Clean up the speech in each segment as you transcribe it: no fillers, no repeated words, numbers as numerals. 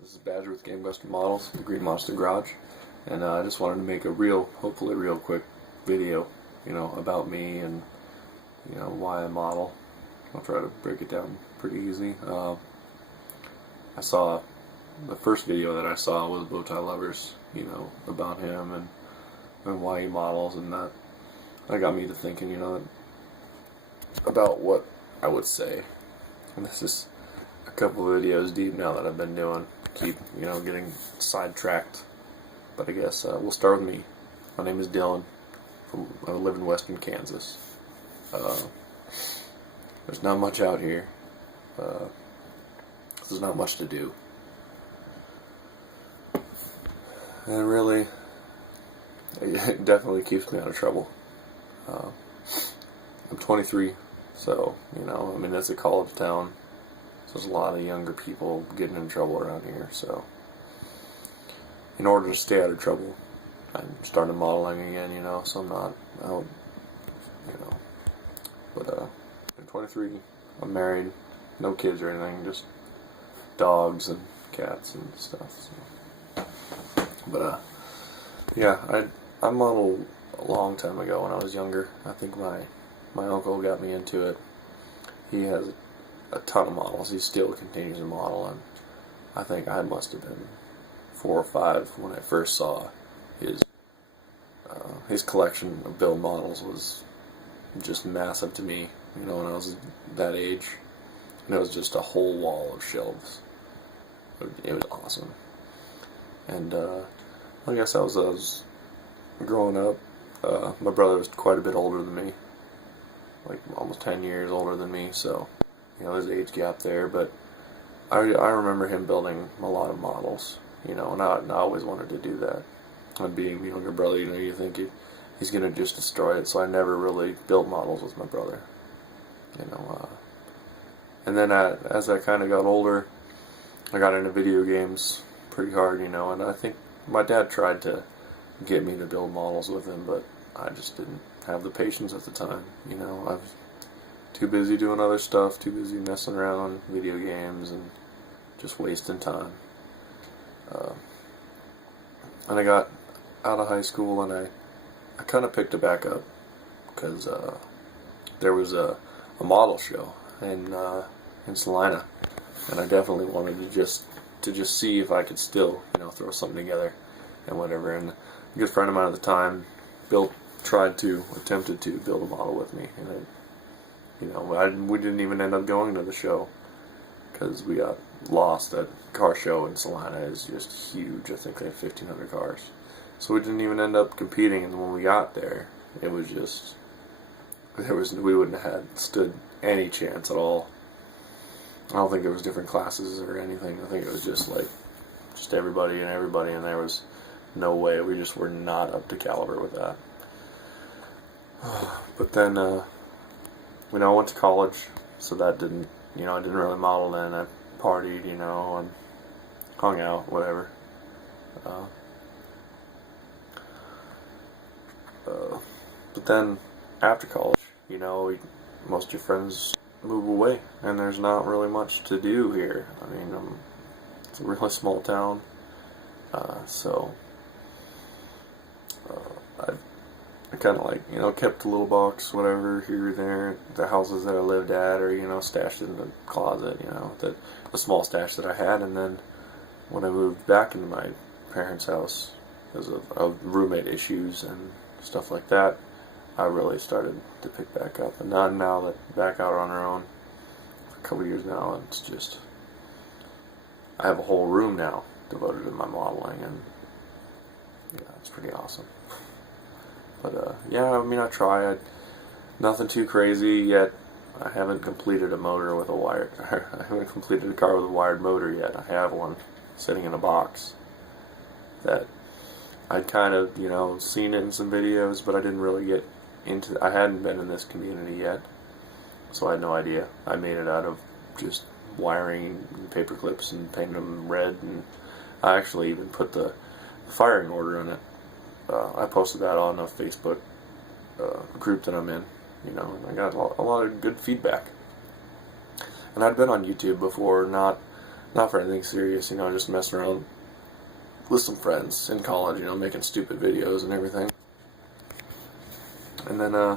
This is Badger with Gamebuster Models, the Green Monster Garage, and I just wanted to make a hopefully real quick video, about me and, why I model. I'll try to break it down pretty easy. I saw, the first video that I saw was Bowtie Lovers, about him and why he models, and that got me to thinking, about what I would say. And this is a couple of videos deep now that I've been doing. Keep, getting sidetracked. But I guess we'll start with me. My name is Dylan. I live in western Kansas. There's not much out here. There's not much to do. And really, it definitely keeps me out of trouble. I'm 23, so, it's a college town. So there's a lot of younger people getting in trouble around here, so in order to stay out of trouble, I'm starting modeling again, so I'm not out, but I'm 23, I'm married, no kids or anything, just dogs and cats and stuff, so. But yeah, I modeled a long time ago when I was younger. I think my uncle got me into it. He has a ton of models. He still continues to model, and I think I must have been 4 or 5 when I first saw his collection of build models. Was just massive to me, when I was that age, and it was just a whole wall of shelves. It was awesome. And I guess I was growing up. My brother was quite a bit older than me, like almost 10 years older than me, so there's age gap there, but I remember him building a lot of models, and I always wanted to do that. And being the younger brother, you think he's going to just destroy it, so I never really built models with my brother, And then as I kind of got older, I got into video games pretty hard, and I think my dad tried to get me to build models with him, but I just didn't have the patience at the time, I was too busy doing other stuff, too busy messing around, video games, and just wasting time. And I got out of high school, and I kind of picked it back up, because there was a model show in Salina, and I definitely wanted to just see if I could still, throw something together and whatever. And a good friend of mine at the time attempted to build a model with me, and we didn't even end up going to the show because we got lost. That car show in Salina is just huge. I think they have 1,500 cars. So we didn't even end up competing, and when we got there, it was just, we wouldn't have stood any chance at all. I don't think there was different classes or anything. I think it was just everybody, and there was no way. We just were not up to caliber with that. But then, I went to college, so that didn't, I didn't really model then. I partied, and hung out, whatever. But then, after college, most of your friends move away, and there's not really much to do here. It's a really small town, so I kind of kept a little box, whatever, here or there, the houses that I lived at, or, stashed in the closet, the small stash that I had. And then when I moved back into my parents' house because of roommate issues and stuff like that, I really started to pick back up. And now that back out on our own for a couple of years now, and it's just, I have a whole room now devoted to my modeling, and yeah, it's pretty awesome. But yeah, I tried. Nothing too crazy yet. I haven't completed a motor with a wired. I haven't completed a car with a wired motor yet. I have one sitting in a box that I'd kind of, seen it in some videos, but I didn't really get into. I hadn't been in this community yet, so I had no idea. I made it out of just wiring and paper clips and painted them red, and I actually even put the firing order in it. I posted that on a Facebook group that I'm in, and I got a lot of good feedback. And I'd been on YouTube before, not Not for anything serious, just messing around with some friends in college, making stupid videos and everything. And then I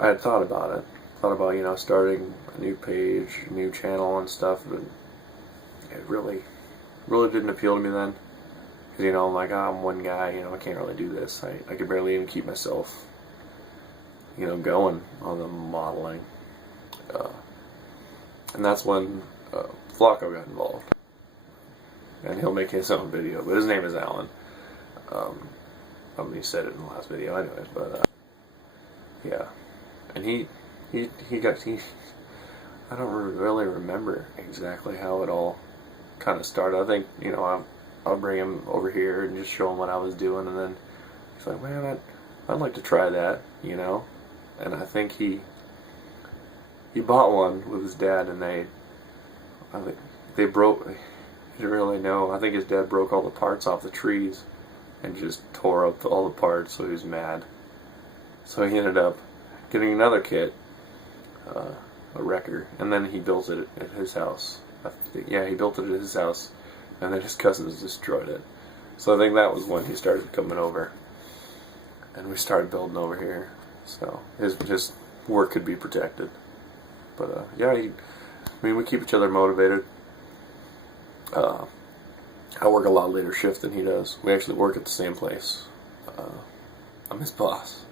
had thought about it, starting a new page, a new channel and stuff, but it really didn't appeal to me then. Because, I'm like, I'm one guy, I can't really do this. I could barely even keep myself, going on the modeling. And that's when Flacco got involved. And he'll make his own video, but his name is Alan. He said it in the last video anyways, but, yeah. And he I don't really remember exactly how it all kind of started. I think, I'll bring him over here and just show him what I was doing, and then he's like, man, I'd like to try that, And I think he bought one with his dad, and I think they broke, I didn't really know, I think his dad broke all the parts off the trees and just tore up all the parts, so he was mad. So he ended up getting another kit, a wrecker, and then he built it at his house. Yeah, he built it at his house, and then his cousins destroyed it. So I think that was when he started coming over, and we started building over here. So his work could be protected. But yeah, we keep each other motivated. I work a lot later shift than he does. We actually work at the same place. I'm his boss.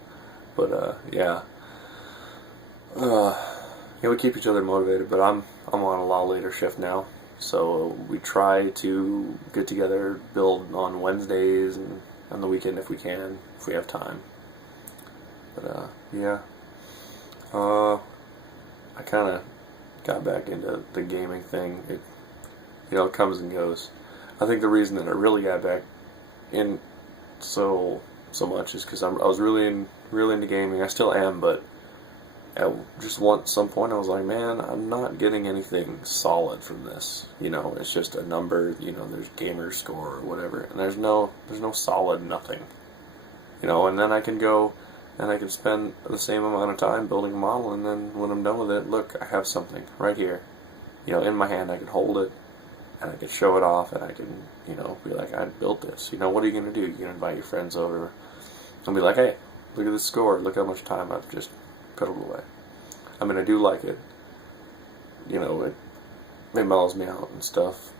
But yeah. We keep each other motivated, but I'm on a lot later shift now. So we try to get together, build on Wednesdays and on the weekend if we can, if we have time. But yeah. I kind of got back into the gaming thing. It comes and goes. I think the reason that I really got back in so much is because I was really into gaming. I still am, but at just some point I was like, man, I'm not getting anything solid from this. It's just a number. There's gamer score or whatever, and there's no solid nothing. And then I can go and I can spend the same amount of time building a model, and then when I'm done with it, look, I have something right here. In my hand, I can hold it, and I can show it off, and I can, be like, I built this. What are you going to do? You're going to invite your friends over and be like, hey, look at this score. Look how much time I've just pedaled away. I mean, I do like it. It mellows me out and stuff.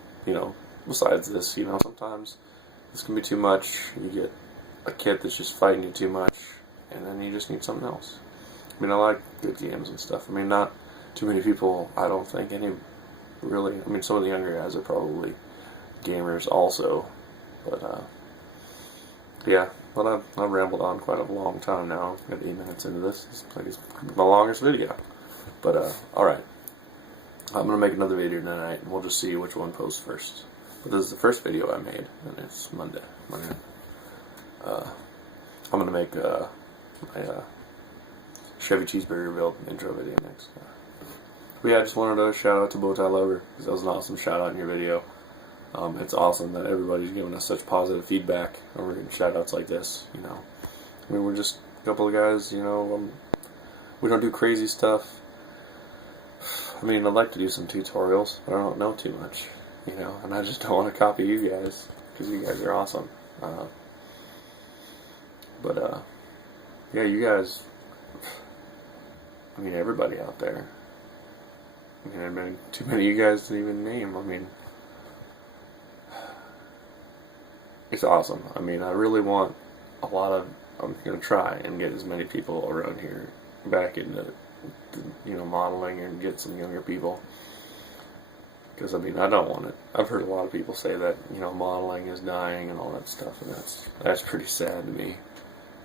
Besides this, sometimes this can be too much. You get a kid that's just fighting you too much, and then you just need something else. I mean, I like good games and stuff. I mean, not too many people, I don't think, really. I mean, some of the younger guys are probably gamers also, but yeah. But I've rambled on quite a long time now. I'm 8 minutes into this. This is my longest video. But alright. I'm gonna make another video tonight, and we'll just see which one posts first. But this is the first video I made, and it's Monday. I'm gonna make my Chevy cheeseburger build intro video next. But yeah, I just wanted to shout out to Bowtie Lover, because that was an awesome shout out in your video. It's awesome that everybody's giving us such positive feedback, and we're getting shout outs like this, I mean, we're just a couple of guys, we don't do crazy stuff. I mean, I'd like to do some tutorials, but I don't know too much, and I just don't want to copy you guys, because you guys are awesome. But yeah, you guys, I mean, everybody out there. I mean, too many of you guys to even name. I mean, it's awesome. I mean, I really want I'm going to try and get as many people around here back into, modeling and get some younger people. Because, I mean, I don't want it. I've heard a lot of people say that, modeling is dying and all that stuff, and that's pretty sad to me.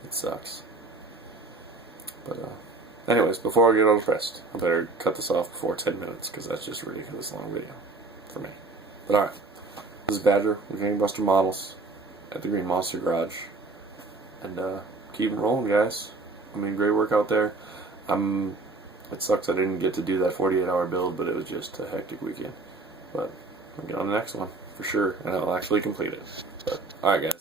It sucks. But, anyways, before I get all depressed, I better cut this off before 10 minutes, because that's just a ridiculous long video for me. But alright, this is Badger with Gangbuster Models at the Green Monster Garage. And keep it rolling, guys. I mean, great work out there. It sucks I didn't get to do that 48-hour build, but it was just a hectic weekend. But I'll get on the next one, for sure, and I'll actually complete it. But, alright, guys.